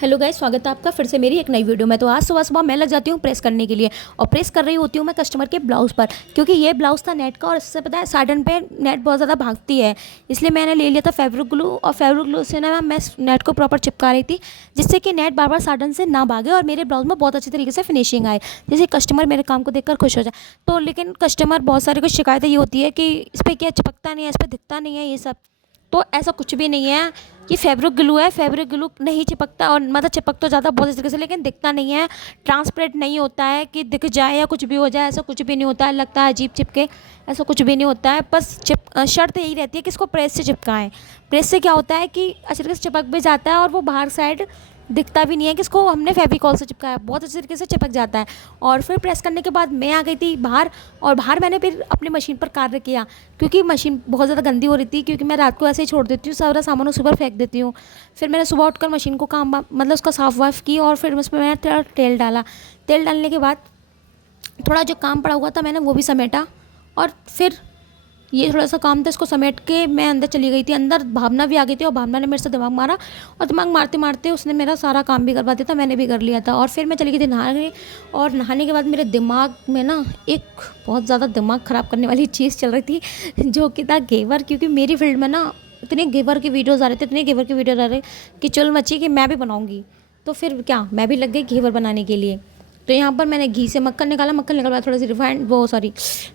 Hello guys, स्वागत है आपका फिर से मेरी एक नई वीडियो में। तो आज सुबह सुबह मैं लग जाती हूँ प्रेस करने के लिए और प्रेस कर रही होती हूँ मैं कस्टमर के ब्लाउज़ पर, क्योंकि ये ब्लाउज़ था नेट का और इससे पता है साटन पे नेट बहुत ज़्यादा भागती है। इसलिए मैंने ले लिया था फैब्रिक ग्लू और फैब्रिक ग्लू से ना मैं नेट को प्रॉपर चिपका रही थी, जिससे कि नेट बार बार साटन से ना भागे और मेरे ब्लाउज़ में बहुत अच्छी तरीके से फिनिशिंग आए, जैसे कस्टमर मेरे काम को देखकर खुश हो जाए। तो लेकिन कस्टमर बहुत सारे कुछ शिकायतें ये होती है कि इस पर क्या चिपकता नहीं है, इस पर दिखता नहीं है ये सब। तो ऐसा कुछ भी नहीं है, ये फैब्रिक ग्लू है। फैब्रिक ग्लू नहीं चिपकता और मतलब चिपक तो ज़्यादा बहुत तरीके से, लेकिन दिखता नहीं है, ट्रांसपेरेंट नहीं होता है कि दिख जाए या कुछ भी हो जाए, ऐसा कुछ भी नहीं होता है। लगता है अजीब चिपके, ऐसा कुछ भी नहीं होता है। बस शर्त यही रहती है कि इसको प्रेस से चिपकाएं। प्रेस से क्या होता है कि अच्छी तरीके से चिपक भी जाता है और वो बाहर साइड दिखता भी नहीं है कि इसको हमने फेविकॉल से चिपकाया, बहुत अच्छे तरीके से चिपक जाता है। और फिर प्रेस करने के बाद मैं आ गई थी बाहर, और बाहर मैंने फिर अपनी मशीन पर कार्य किया, क्योंकि मशीन बहुत ज़्यादा गंदी हो रही थी, क्योंकि मैं रात को ऐसे ही छोड़ देती हूँ, सारा सामान उस पर फेंक देती हूँ। फिर मैंने सुबह उठकर मशीन को काम मतलब उसका साफ़ वाफ की और फिर उसमें मैंने थोड़ा तेल डाला। तेल डालने के बाद थोड़ा जो काम पड़ा हुआ था मैंने वो भी समेटा, और फिर ये थोड़ा सा काम था, इसको समेट के मैं अंदर चली गई थी। अंदर भावना भी आ गई थी और भावना ने मेरे से दिमाग मारा, और दिमाग मारते मारते उसने मेरा सारा काम भी करवा दिया था, मैंने भी कर लिया था। और फिर मैं चली गई थी नहाने, और नहाने के बाद मेरे दिमाग में ना एक बहुत ज़्यादा दिमाग ख़राब करने वाली चीज़ चल रही थी, जो कि था घेवर। क्योंकि मेरी फील्ड में ना इतने घेवर के वीडियोज़ आ रहे थे, इतने घेवर के वीडियोज़ आ रहे कि चल मची कि मैं भी बनाऊँगी। तो फिर क्या, मैं भी लग गई घेवर बनाने के लिए। तो यहाँ पर मैंने घी से मक्खन निकाला, मक्खन निकाला, थोड़ी सी रिफाइंड वो सॉरी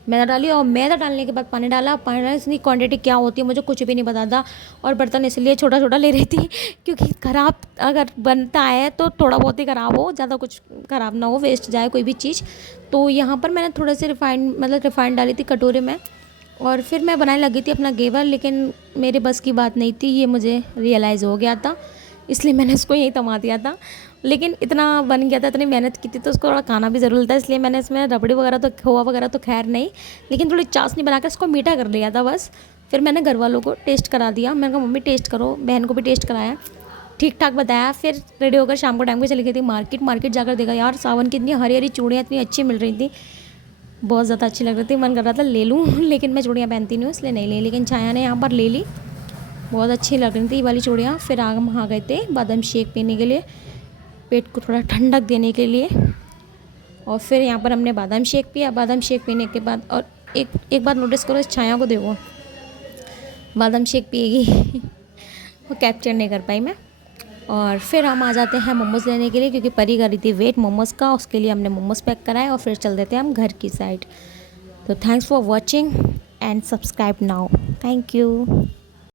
मैदा डाली, और मैदा डालने के बाद पानी डाला। पानी डालने इसकी क्वांटिटी क्या होती है मुझे कुछ भी नहीं पता था, और बर्तन इसलिए छोटा छोटा ले रही थी क्योंकि ख़राब अगर बनता है तो थोड़ा बहुत ही ख़राब हो, ज़्यादा कुछ ख़राब ना हो, वेस्ट जाए कोई भी चीज़। तो यहाँ पर मैंने थोड़े से रिफाइंड डाली थी कटोरे में, और फिर मैं बनाने लगी थी अपना घेवर। लेकिन मेरे बस की बात नहीं थी, ये मुझे रियलाइज़ हो गया था, इसलिए मैंने उसको यहीं थमा दिया था। लेकिन इतना बन गया था, इतनी मेहनत की थी, तो उसको थोड़ा खाना भी ज़रूरी था, इसलिए मैंने इसमें रबड़ी वगैरह तो खोआ वगैरह तो खैर नहीं, लेकिन थोड़ी चाशनी बनाकर इसको मीठा कर लिया था बस। फिर मैंने घर वालों को टेस्ट करा दिया, मैंने कहा मम्मी टेस्ट करो, बहन को भी टेस्ट कराया, ठीक ठाक बताया। फिर रेडी होकर शाम को टाइम को चली गई थी मार्केट जाकर देखा यार सावन की इतनी हरी हरी चूड़ियाँ इतनी अच्छी मिल रही थी, बहुत ज़्यादा अच्छी लग रही थी, मन कर रहा था ले लूँ लेकिन मैं चूड़ियाँ पहनती नहीं हूँ इसलिए नहीं ली, लेकिन छाया ने यहाँ पर ले ली, बहुत अच्छी लग रही थी ये वाली चूड़ियाँ। फिर हम आ गए थे बादाम शेक पीने के लिए, पेट को थोड़ा ठंडक देने के लिए, और फिर यहाँ पर हमने बादाम शेक पिया। बादाम शेक पीने के बाद और एक बात नोटिस करो, इस छाया को देखो, बादाम शेक पिएगी वो कैप्चर नहीं कर पाई मैं। और फिर हम आ जाते हैं मोमोज़ लेने के लिए, क्योंकि परी कर रही थी वेट मोमोज़ का, उसके लिए हमने मोमोज़ पैक कराए और फिर चल देते हैं हम घर की साइड। तो thanks for watching and subscribe now, thank you.